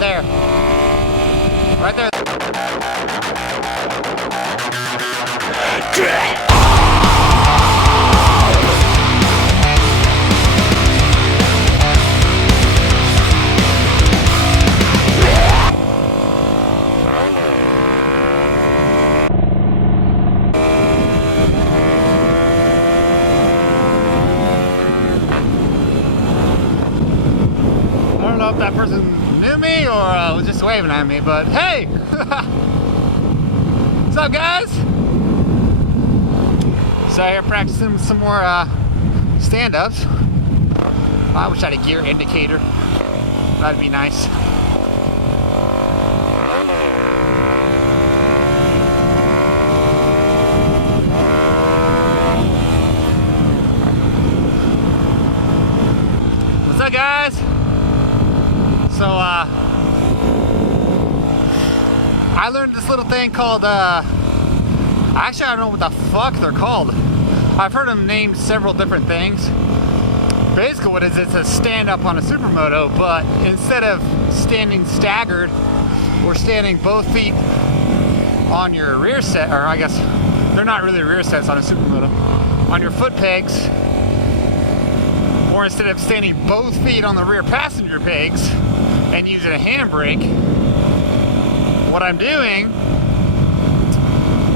right there. Right there. I don't know if that person knew me or was just waving at me, but hey! What's up, guys? So here practicing some more stand-ups. I wish I had a gear indicator. That'd be nice. What's up, guys? So I learned this little thing called actually I don't know what the fuck they're called. I've heard them named several different things. Basically what it is, it's a stand-up on a Supermoto, but instead of standing staggered or standing both feet on your rear set, or I guess they're not really rear sets on a Supermoto, on your foot pegs, or instead of standing both feet on the rear passenger pegs and using a handbrake, what I'm doing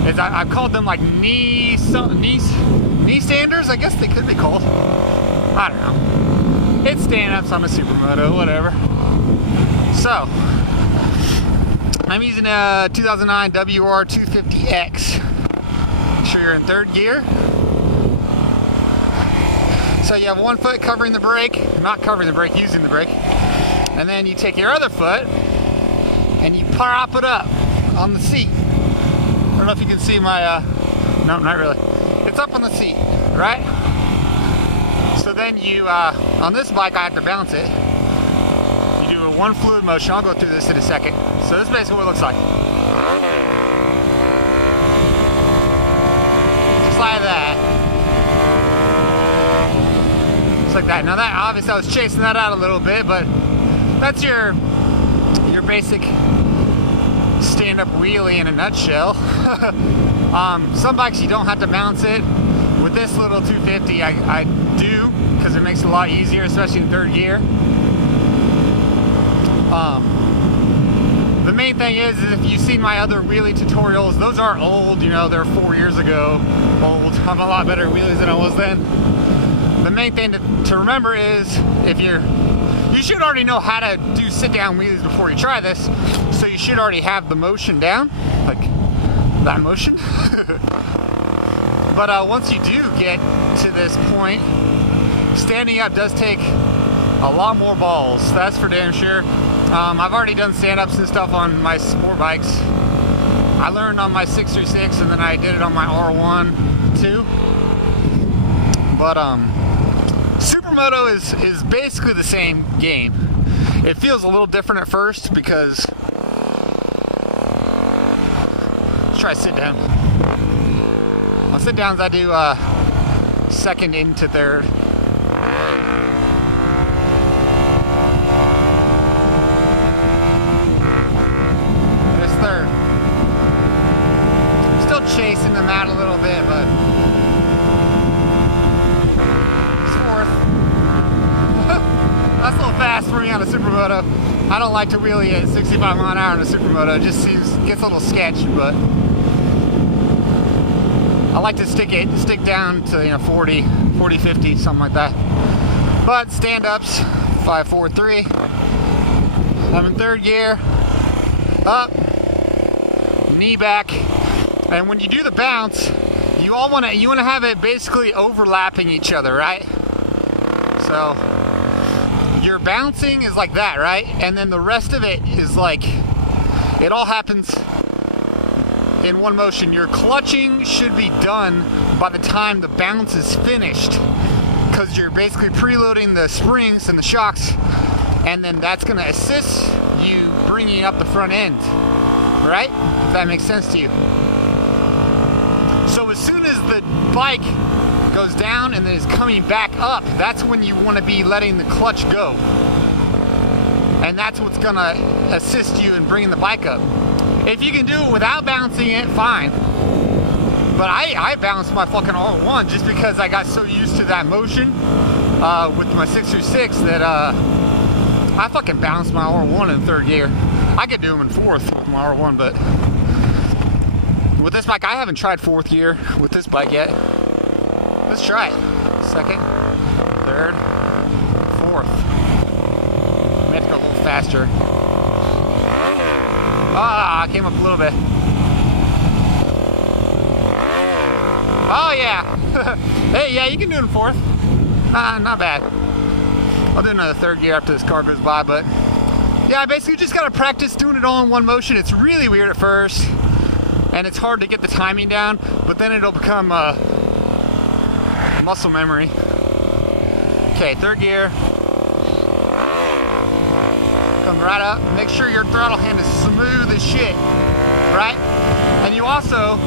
is I've called them like knee standers, I guess they could be called. I don't know. It's stand-ups on a Supermoto, whatever. So, I'm using a 2009 WR250X. Make sure you're in third gear. So you have one foot covering the brake, not covering the brake, using the brake. And then you take your other foot and you prop it up on the seat. I don't know if you can see my, no, not really. It's up on the seat, right? So then you, on this bike I have to balance it. You do a one fluid motion. I'll go through this in a second. So this is basically what it looks like. Just like that. Just like that. Now that, obviously I was chasing that out a little bit, but that's your basic stand-up wheelie in a nutshell. Some bikes you don't have to balance it. With this little 250 I do, because it makes it a lot easier, especially in third gear. The main thing is if you've seen my other wheelie tutorials, those are old, you know, they're 4 years ago old. I'm a lot better at wheelies than I was then. The main thing to remember is you should already know how to do sit-down wheelies before you try this, so you should already have the motion down, like that motion. But once you do get to this point, standing up does take a lot more balls, that's for damn sure. I've already done stand-ups and stuff on my sport bikes. I learned on my 636 and then I did it on my R1 too. But Supermoto is basically the same game. It feels a little different at first because, let's try sit down. On sit downs I do second into third. This third. Still chasing them out a little bit, but that's a little fast for me on a Supermoto. I don't like to wheelie at 65 mile an hour on a Supermoto. It just gets a little sketchy, but I like to stick down to 40, 50, something like that. But stand-ups, 5, 4, 3. I'm in third gear, up, knee back, and when you do the bounce, you want to have it basically overlapping each other, right? So your bouncing is like that, right? And then the rest of it is like, it all happens in one motion. Your clutching should be done by the time the bounce is finished, because you're basically preloading the springs and the shocks, and then that's going to assist you bringing up the front end, right? If that makes sense to you. So as soon as the bike goes down and then is coming back up, that's when you want to be letting the clutch go. and that's what's gonna assist you in bringing the bike up. If you can do it without balancing it, fine. But I balanced my fucking all-in-one just because I got so used to that motion with my 636 that I fucking balanced my R1 in third gear. I could do them in fourth with my R1, but with this bike, I haven't tried fourth gear with this bike yet. Let's try it. Second, third, fourth. We have to go a little faster. Ah, I came up a little bit. Oh yeah. Hey, yeah, you can do it in fourth. Not bad. I'll do another third gear after this car goes by, but yeah, I basically just gotta practice doing it all in one motion. It's really weird at first, and it's hard to get the timing down, but then it'll become muscle memory. Okay, third gear. Come right up. Make sure your throttle hand is smooth as shit, right? And you also,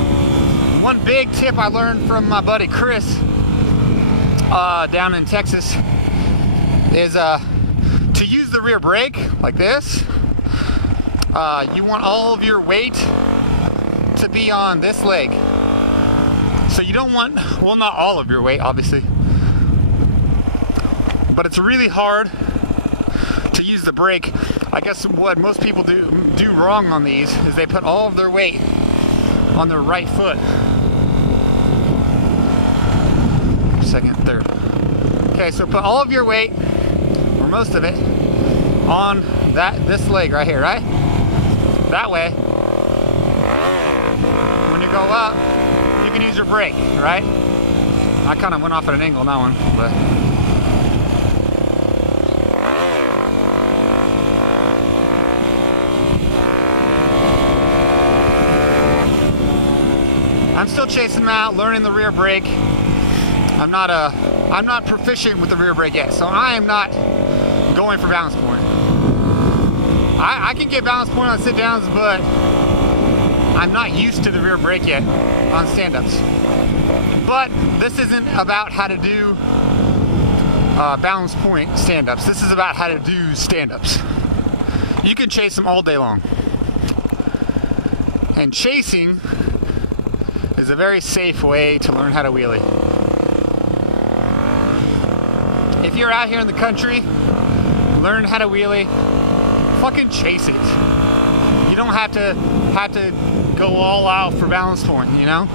one big tip I learned from my buddy Chris down in Texas is to use the rear brake like this. You want all of your weight to be on this leg. So you don't want, well, not all of your weight, obviously, but it's really hard to use the brake. I guess what most people do wrong on these is they put all of their weight on their right foot. Second, third. Okay, so put all of your weight, or most of it, on this leg right here, right? That way, when you go up, you can use your brake, right? I kind of went off at an angle on that one, but I'm still chasing them out, learning the rear brake. I'm not proficient with the rear brake yet, so I am not going for balance point. I can get balance point on sit downs, but I'm not used to the rear brake yet on stand-ups. But this isn't about how to do balance point stand-ups. This is about how to do stand-ups. You can chase them all day long. And chasing is a very safe way to learn how to wheelie. If you're out here in the country, learn how to wheelie, fucking chase it. You don't have to go all out for balance point, you know?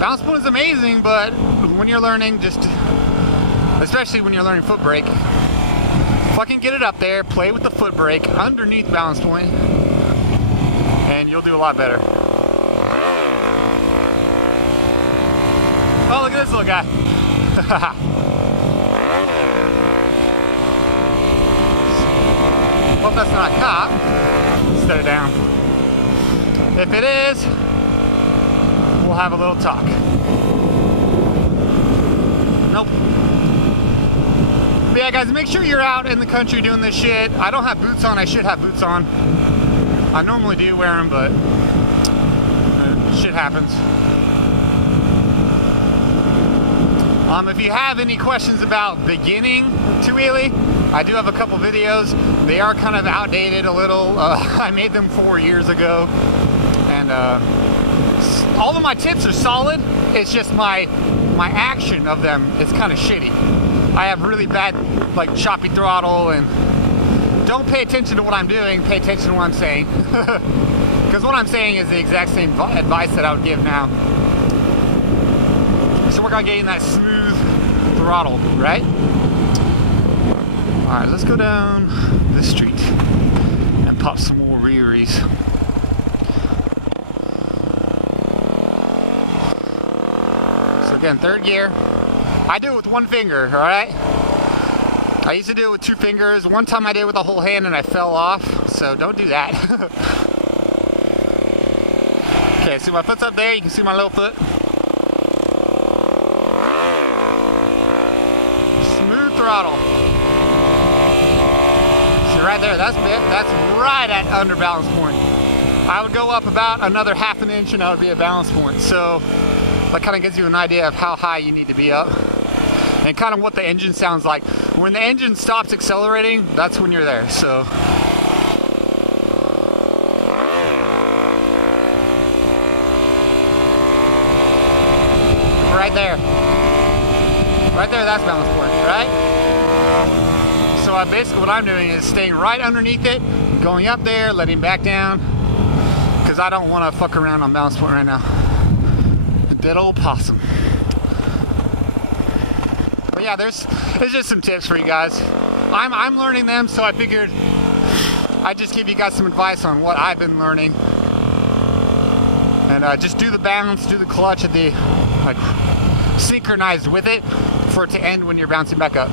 Balance point is amazing, but when you're learning, especially when you're learning foot brake, fucking get it up there, play with the foot brake underneath balance point, and you'll do a lot better. Oh, look at this little guy. Hope that's not a cop. Set it down. If it is, we'll have a little talk. Nope. But yeah, guys, make sure you're out in the country doing this shit. I don't have boots on. I should have boots on. I normally do wear them, but shit happens. If you have any questions about beginning to wheelie, I do have a couple videos. They are kind of outdated a little. I made them 4 years ago, and all of my tips are solid. It's just my action of them is kind of shitty. I have really bad, like, choppy throttle, and don't pay attention to what I'm doing. Pay attention to what I'm saying, because what I'm saying is the exact same advice that I would give now. So work on getting that smooth throttle, right? Alright, let's go down this street and pop some more wheelies. So again, third gear. I do it with one finger, alright? I used to do it with 2 fingers. One time I did it with a whole hand and I fell off, so don't do that. Okay, see my foot's up there, you can see my little foot. Throttle. See right there, that's right at under balance point. I would go up about another ½ an inch and I would be at balance point. So that kind of gives you an idea of how high you need to be up. and kind of what the engine sounds like. When the engine stops accelerating, that's when you're there. So right there, that's balance point, right? So basically what I'm doing is staying right underneath it, going up there, letting back down, because I don't want to fuck around on balance point right now. Dead old possum. But yeah, there's just some tips for you guys. I'm learning them, so I figured I'd just give you guys some advice on what I've been learning. And just do the balance, do the clutch at the, like, synchronized with it for it to end when you're bouncing back up.